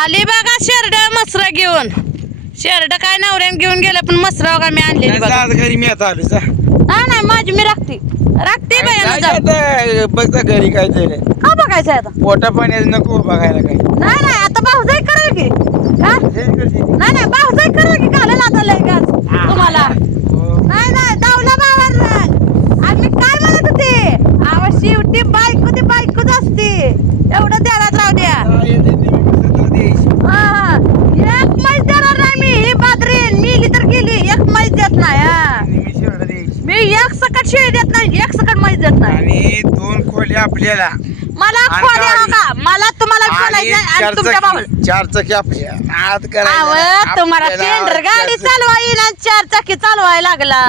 आली बघा शेरड मसरा घेऊन. शेरड काय नवऱ्याने घेऊन गेलं पण मसरा का मी आणलेली बघा. आज घरी मी आता आलो जा. हा नाही माझी मी राखते. राखते बघ घरी काय झालं का बघायचं आता? पोटा पाण्याचं नको बघायला काय नाही नाही आता भाऊजाई करेल की. हा नाही नाही भाऊजाई करेल की घालेल आता लगेच तुम्हाला हो. नाही नाही दावला बाबांना आणि मी काय म्हणत होते आव शेवटी बायको ती बायकोच असते एवढं ध्यानात राहू द्या हा, हा. एक मैस देणार नाही मी ही बादरीन मिली तर गेली एक मैस देत नाही हा मी एक सकट शेळी देत नाही नाही आणि दोन खोली आपल्याला. मला आणि खोले गाडी. का मला तुम्हाला आणि बोलायचं आहे आणि चार तुमच्या चाकी चार चाकी आपल्या आत तुम्हाला आपल्याला टेंडर गाडी चार चाकी. चालवा येईना चार चाकी चालवायला लागला.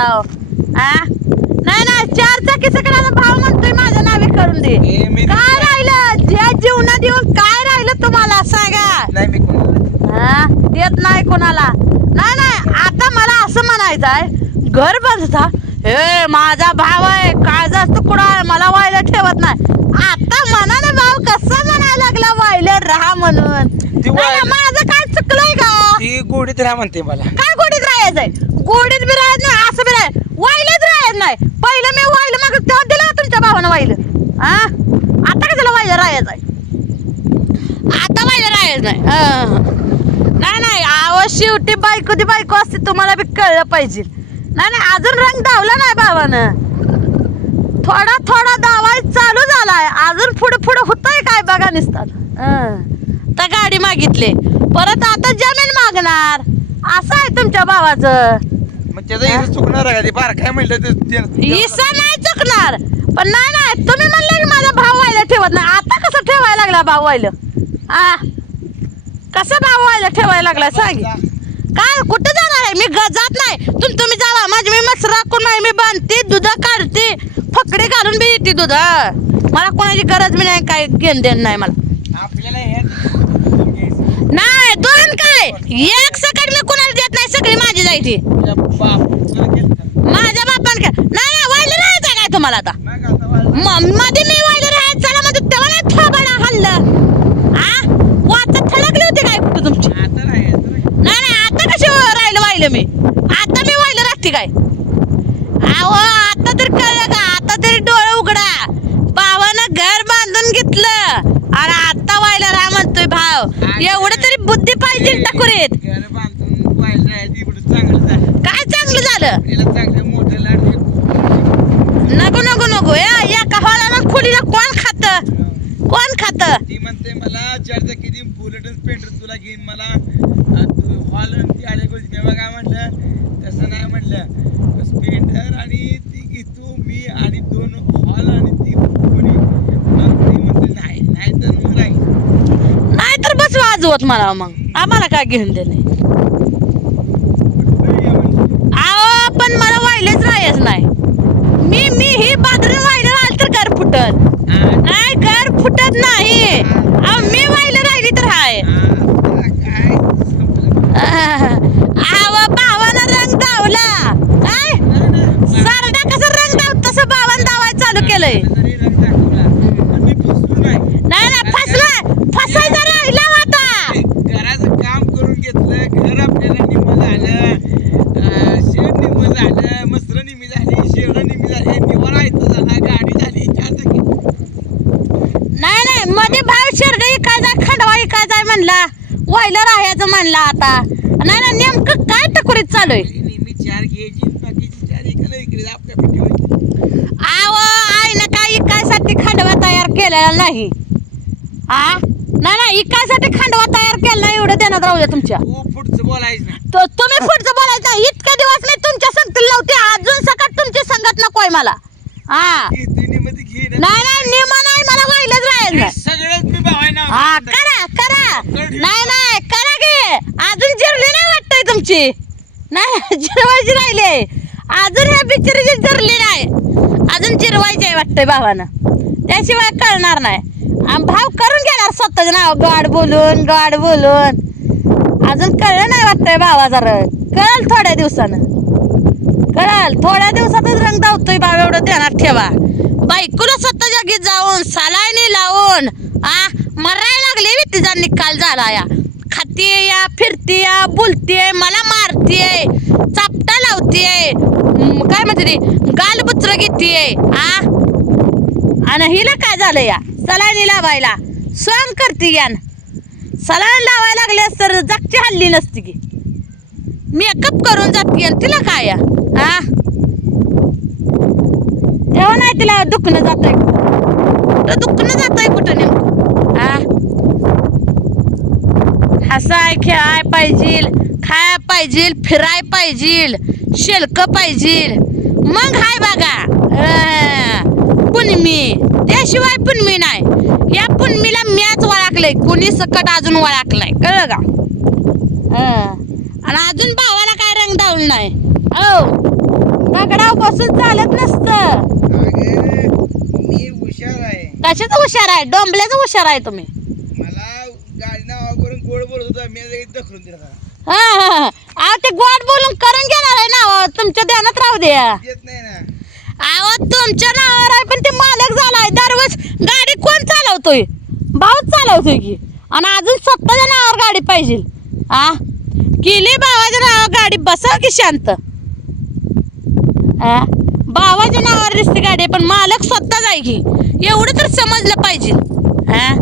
आ? नाही नाही चार चाकी सगळ्याला भाव म्हणतोय माझ्या नावे करून दे. हे मी काय राहिलं? ज्या जीवना देऊन काय राहिलं तुम्हाला? सांगा. नाही मी कोणाला हा? देत नाही कोणाला. नाही नाही आता मला असं म्हणायचं आहे घर बांधता हे माझा भाव आहे. काय जास्त कुडा मला व्हायला ठेवत नाही. आता मनाने भाव कसा म्हणायला लागला? व्हायला राहा म्हणून. ती नाही, नाही, व्हायला- माझं काय चुकलंय का ती गोडीत राहा म्हणते मला. काय गोडीत राहायचंय गोडीत बी राहत नाही असं बी राहत वाईलच राहत नाही. पहिलं मी वाहिलं मग तेव्हा दिलं का तुमच्या भावानं वाहिलं हा आता कशाला वाहिलं राहायचंय आता वाहिलं राहायचं नाही. हं. नाही नाही शेवटी बायको ती बायको असते तुम्हाला बी कळलं पाहिजे. नाही नाही अजून रंग धावला नाही भावानं. थोडा थोडा दावाय चालू झालाय. अजून पुढे पुढे होतंय काय बघा निसतात. तर गाडी मागितली. परत आता जमीन मागणार. असं आहे तुमच्या भावाचं. मग त्याचा इथं चुकणार आहे का? ते बार काय म्हणलं ते- ते इसा नाही चुकणार. पण नाही नाही तुम्ही म्हणले की माझा भाव व्हायला ठेवत नाही. आता कसं ठेवायला लागला भाव व्हायला? आ? कसं भाव व्हायला ठेवायला लागला? सांग. काय कुठं जाणार आहे? मी ग- जात नाही. तुम तुम्ही जावा. माझी मी मस्त राखून नाही मी बांधते दूध काढते. फकडे घालून बी येते दूध. मला कोणाची गरज बी नाही काय घेण देण नाही मला. आपल्याला हे घ्यायचं. नाही दोन काय? एक सकट मी कुणाला देत नाही सगळी माझी जायची. केलं का? माझ्या बापान काय नाही नाही राहायचं काय तुम्हाला आता. म- मध्ये मी व्हायला राहायचं चला मध्ये तेव्हा नाही थोबाडा हल्लं आ वाचा थडकली होती काय कुठं तुमची आता नाही, आता नाही. नाही नाही आता कशी राहिलं व्हायलं मी आता मी व्हायला राहते काय अहो आता तरी कळलं का आता तरी डोळे उघडा भावानं घर बांधून घेतलं आणि आता व्हायला राहा म्हणतोय भाव एवढं तरी बुद्धी पाहिजे टकुरीत. काय चांगलं झालं. नको नको नको. या एका हॉलाला खोलीला कोण खात? कोण खात? ती म्हणते मला चार चाकी तुला घेईन मला. हॉल आणि ती आले गोष्टी मी काय म्हटलं तसं नाही म्हटलं स्पेंडर आणि ती घेतो मी आणि दोन हॉल आणि ती कोणी मग ती म्हणते नाही नाही तर मग राहील नाही तर वाजवत मला मग. आम्हाला काय घेऊन दे नाही अहो पण मला वाहिलेच राहायच नाही. मी मी ही बाजरी वाहिलं राहिलं तर घर फुटत नाही घर फुटत नाही. मी वाहिलं राहिली तर हाय अहो भावानं रंग धावला काय सरडा कसं रंग धाव तसं भावानं धावाय चालू केलंय नाही नाही फसला फसायचा राहिला आता घराचं काम करून घेतलं घर आपल्याला निम्म झालं अं, शेड निम्म झालं मस्त्र निम्मी झाली शेड निम्मी झाली निवारायचं झाला गाडी झाली चार चाकी नाही नाही मध्ये भाव शिरड काय जाय खंडवा काय जाय म्हणला व्हायला राहायचं म्हणला आता. नाही नाही नेमकं काय टकुरीत चालू आहे आव आईनं काय इकायसाठी खंडवा तयार केलेला नाही? आ? नाही नाही इकायसाठी खंडवा तयार केला नाही एवढं देण्यात राहू द्या तुमच्या पुढचं बोलायचं ना तो तुम्ही पुढचं बोलायचं इतके दिवस मी तुमच्या संगत नव्हते अजून सकाळ तुमची संगत नकोय मला. हा घेते मध्ये घे ना. नाही नाही नियम नाही मला व्हायलाच राहायचं नाही सगळंच मी भावाय ना हा करा करा. नाही नाही करा गे. अजून जिरली नाही वाटतंय तुमची. नाही जिरवायची राहिले अजून ह्या बिचारीची जिरली नाही. अजून जिरवायची आहे वाटतंय भावानं. त्याशिवाय कळणार नाही. आम भाव करून घेणार स्वतःचं नाव. गाड बोलून गाड बोलून. अजून कळलं नाही वाटतंय भावा जरा कळल थोड्या दिवसानं. कळल. थोड्या दिवसातच रंग धावतोय भाव एवढं ध्यानात ठेवा. बायकोला स्वतः जागी जाऊन सलायनी लावून आ तिचा निकाल झाला या. जातीये या फिरतीय बोलतीये मला मारतीये चापटा लावतीये. काय म्हणते गाल बुत्र घेतीये. आ? आणि हिला काय झालं या? सलाईनी लावायला. स्वयं करते यान. सलाईन लावायला लागले तर जागची हल्ली नसती की. मेकअप करून जाते तिला काय या? आ? तेव्हा नाही तिला दुखणं जात आहे कुठं दुखणं जात आहे कुठं नेमकं? आ? हसाय खेळाय पाहिजे खाय पाहिजे फिराय पाहिजे शेलक पाहिजे मग हाय बघा. पुनमी. त्याशिवाय पुनमी नाही. या पुनमीला मॅच वळाकलंय कुणी सकट अजून वळाकलाय कळलं का. आणि अजून भावाला काय रंग धावलं नाही. हो दगडाव बसून चालत नसतं. मी हुशार आहे. कशाच हुशार आहे? डोंबल्याचं हुशार आहे तुम्ही मला गाडी नावा करून गोड बोलत होता मी लगेच ढकलून दिला त्याला. हा हा, हा. ते गोड बोलून करून घेणार आहे ना तुमच्या ध्यानात राहू द्या. अहो तुमच्या नावावर आहे पण ते मालक झालाय दररोज गाडी कोण चालवतोय? भाऊच चालवतोय की. आणि अजून स्वतःच्या नावावर गाडी पाहिजे. आ? केली भावाच्या नावावर गाडी बसा की शांत? आ? भावाच्या नावावर दिसते गाडी पण मालक स्वतः जाय की. एवढं तर समजलं पाहिजे. हा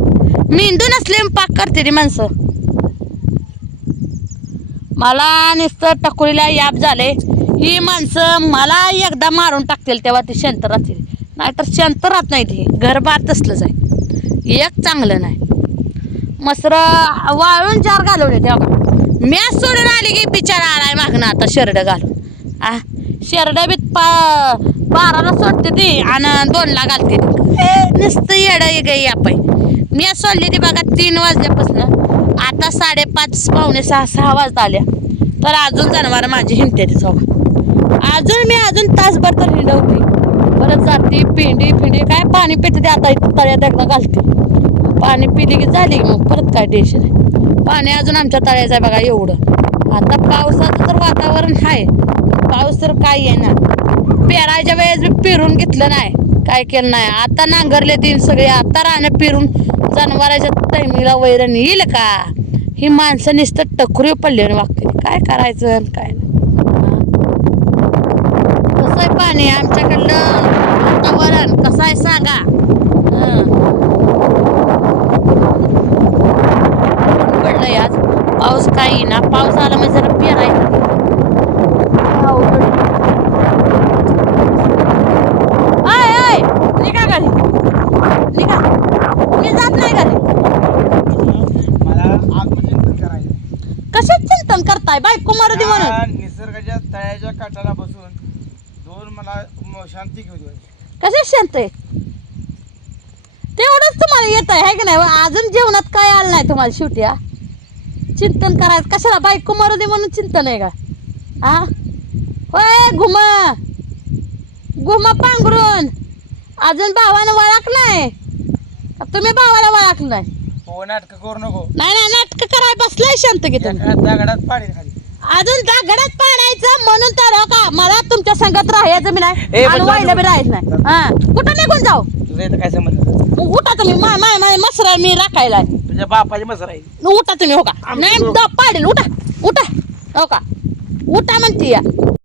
मेंदू नसले पाक करते ती माणसं. मला नुसतं टकुरीला याप झाले ही माणसं मला एकदा मारून टाकतील तेव्हा ती शांत राहतील. नाहीतर शांत राहत नाही घर बार तसलंच आहे. एक चांगलं नाही. मसर वाळून चार घालवले तेव्हा. मॅच सोडून आली की बिचारा आलाय मागणं आता शर्ट घालून. आ शर्ट बी पा बाराला सोडते ती आणि दोनला घालते नुसतं येडं गे आपण मॅच सोडली ती बघा तीन वाजल्यापासून. आता साडेपाच पावणे सहा सहा वाजता आल्या. तर अजून जनावर माझी हिंडते ती चौक अजून मी अजून तासभर तर हिंडवते. परत जाते पिंडी पिंडी काय पाणी पिते ते आता इथं तळ्यात एकदा घालते. पाणी पिली की झाली की मग परत काय टेन्शन आहे. पाणी अजून आमच्या तळ्याचं आहे बघा एवढं. आता पावसाचं तर वातावरण आहे. पाऊस तर काय येणार. पेरायच्या वेळेस बी पेरून घेतलं नाही. काय केलं नाही. आता नांगरले तीन सगळे आता राहणं पिरून जनावराच्या टायमिंगला वैरण येईल का? ही माणसं नुसतं टकरी पडली वागते काय करायचं काय नाही. कसं आहे पाणी? आमच्याकडलं वातावरण कसं आहे सांगा? हं. आज. पाऊस काही ना पाऊस आला म्हणजे जरा पेरायचं हा, उघडलं. आय आय निघा घरी निघा मी जात नाही घरी मला आत्मचिंतन करायचं. कशात चिंतन करताय? बायको मारू दे म्हणून. निसर्गाच्या तळ्याच्या काठाला बसून दोन मला म- शांती घेऊ दे कशात शांत आहे? तेवढंच तुम्हाला येत आहे की नाही? अजून जेवणात काय आलं नाही तुम्हाला शेवटी हा? चिंतन करायचं. कशाला बायको मारू दे म्हणून चिंतन आहे का? हा? होय घुमा. घुमा पांघरून. अजून भावानं वळख नाही. का तुम्ही भावाला वळख नाही? हो नाटक करू नको. नाही नाही नाटक कराय बसलाय शांत की तुम्ही. एका दगडात खाली. अजून दगडात पाडायचं म्हणून तर हो का मला तुमच्या संगत राहायचं मी नाही ए, आणि बस व्हायला बी बस. राहायचं नाही. हा कुठं निघून जाऊ? तुझं इथं काय संबंध मग उठा तुम्ही माय माय माय मसरा मी राखायला तुझ्या बापाची मसर आहे. उठा तुम्ही हो का? नाही द- पाडेल उठा उठा. हो का? उठा म्हणते या.